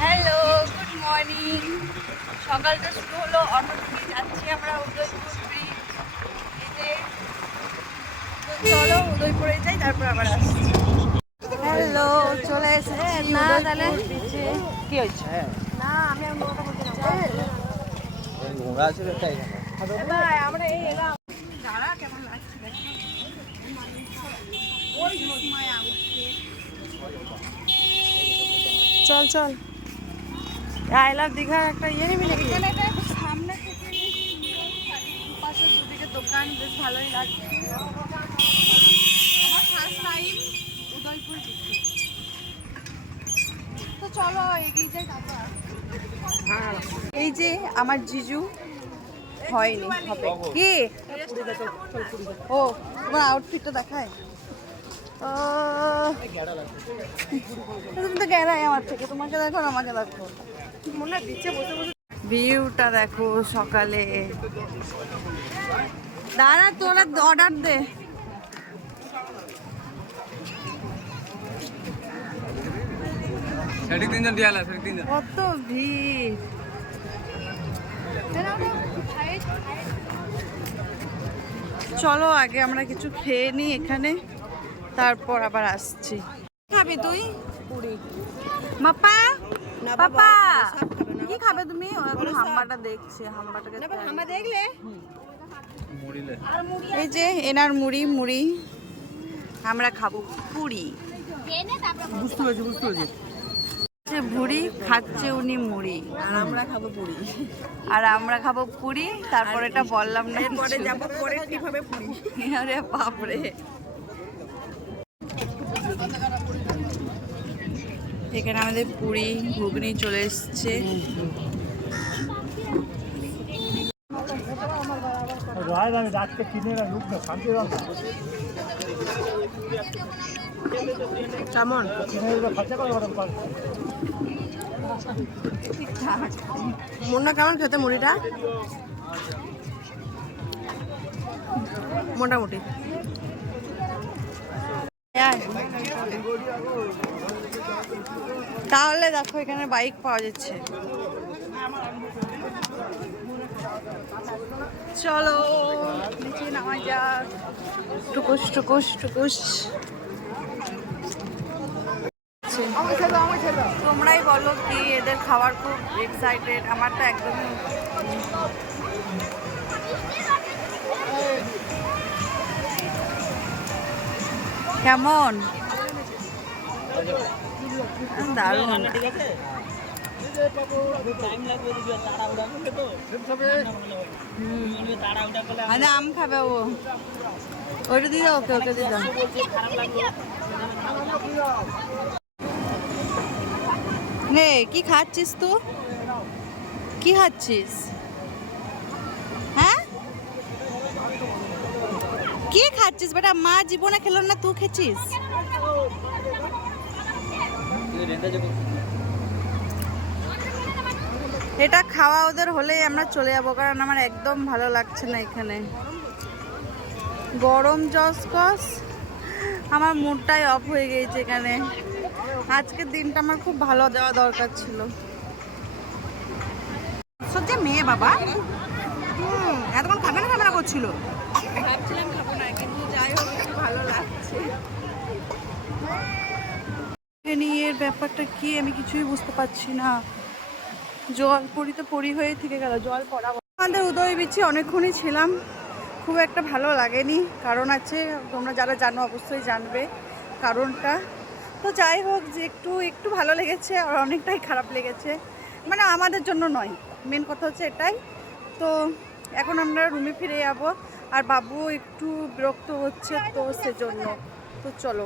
Hello, good morning. সকালটা শুরু হলো, অটো থেকে যাচ্ছি আমরা উদয়পুর ব্রিজ। তো চলো উদয়পুরে যাই, তারপর আবার আসছি। হ্যালো, চলে এসেছি না তাহলে উদয়পুর ব্রিজে। কি হয়েছে? না আমি আর কথা বলতে না ঘোড়া আছে একটা এখানে। ভাই আমরা এই এলাম দাঁড়া, কেমন লাগছে দেখো। চল চল আই লাভ দীঘার একটা ইয়ে নিবি নাকি? এখানে সামনে থেকে পাশে দুদিকে দোকান, বেশ ভালোই লাগছে। আমার ফার্স্ট টাইম উদয়পুর ব্রিজে। তো চলো এগিয়ে যাই তারপর। এই যে আমার জিজু হয়নি, হবে কি? ও তোমার আউটফিটটা দেখায়। তুমি তো গেলাই আমার থেকে, তোমাকে দেখো আর আমাকে দেখো। মনে দিচ্ছে বসে বসে ভিউটা দেখো সকালে। দাঁড়া, তোরা অর্ডার দে। কত ভিড়! চলো আগে আমরা কিছু খেয়ে নিই এখানে, তারপর আবার আসছি। খাবি তুই? পুরি মাপা না পাপা সব খাবে না কি খাবে তুমি? ওরা কোনো হাম্বাটা দেখছে, হাম্বাটাকে না আমরা দেখলে এই যে এনার মুড়ি মুড়ি, আমরা খাবো পুরি। বুঝতে পেরেছি যে ভুড়ি খাচ্ছে উনি মুড়ি, আর আমরা খাবো পুরি আর আমরা খাবো পুরি। তারপর এটা বললাম না, পরে যাবো পরে কিভাবে পুরি আরে বাপরে। এখানে আমাদের পুরি ঘুগনি চলে এসছে। কেমন মনটা কেমন খেতে মুড়িটা? মোটামুটি তাহলে দেখো এখানে বাইক পাওয়া যাচ্ছে। চলো নিচে নামা যাক। টুকুস টুকুস টুকুস। তোমরাই বলো কি, এদের খাবার খুব এক্সাইটেড, আমার তো একদমই। কেমন? দারুণ। মানে আম খাবে ও, ওইটা দিয়ে দাও, ওকে ওকে দিয়ে দাও। নে কি খাচ্ছিস তো? কি খাচ্ছিস? হ্যাঁ কি খাচ্ছিস বেটা? মা জীবনে খেলো না, তুই খেছিস? এটা খাওয়া ওদের হলেই আমরা চলে যাবো, কারণ আমার একদম ভালো লাগছে না এখানে। গরম জসকস, আমার মুডটাই অফ হয়ে গেছে এখানে। আজকের দিনটা আমার খুব ভালো দেওয়া দরকার ছিল। সত্যি মেয়ে বাবা এতক্ষণ খাবে না খাবে না করছিল। ভাবছিলাম খাবো না, কিন্তু যাই হোক একটু ভালো লাগছে। এর ব্যাপারটা কি আমি কিছুই বুঝতে পারছি না। জল পড়ি তো পড়ি হয়ে থেকে গেল, জল পড়া। আমাদের উদয় বিচে অনেকক্ষণই ছিলাম, খুব একটা ভালো লাগেনি। কারণ আছে, তোমরা যারা জানো অবশ্যই জানবে কারণটা। তো যাই হোক, যে একটু একটু ভালো লেগেছে আর অনেকটাই খারাপ লেগেছে, মানে আমাদের জন্য নয়, মেন কথা হচ্ছে এটাই। তো এখন আমরা রুমে ফিরে যাবো, আর বাবু একটু বিরক্ত হচ্ছে তো সেজন্য। তো চলো।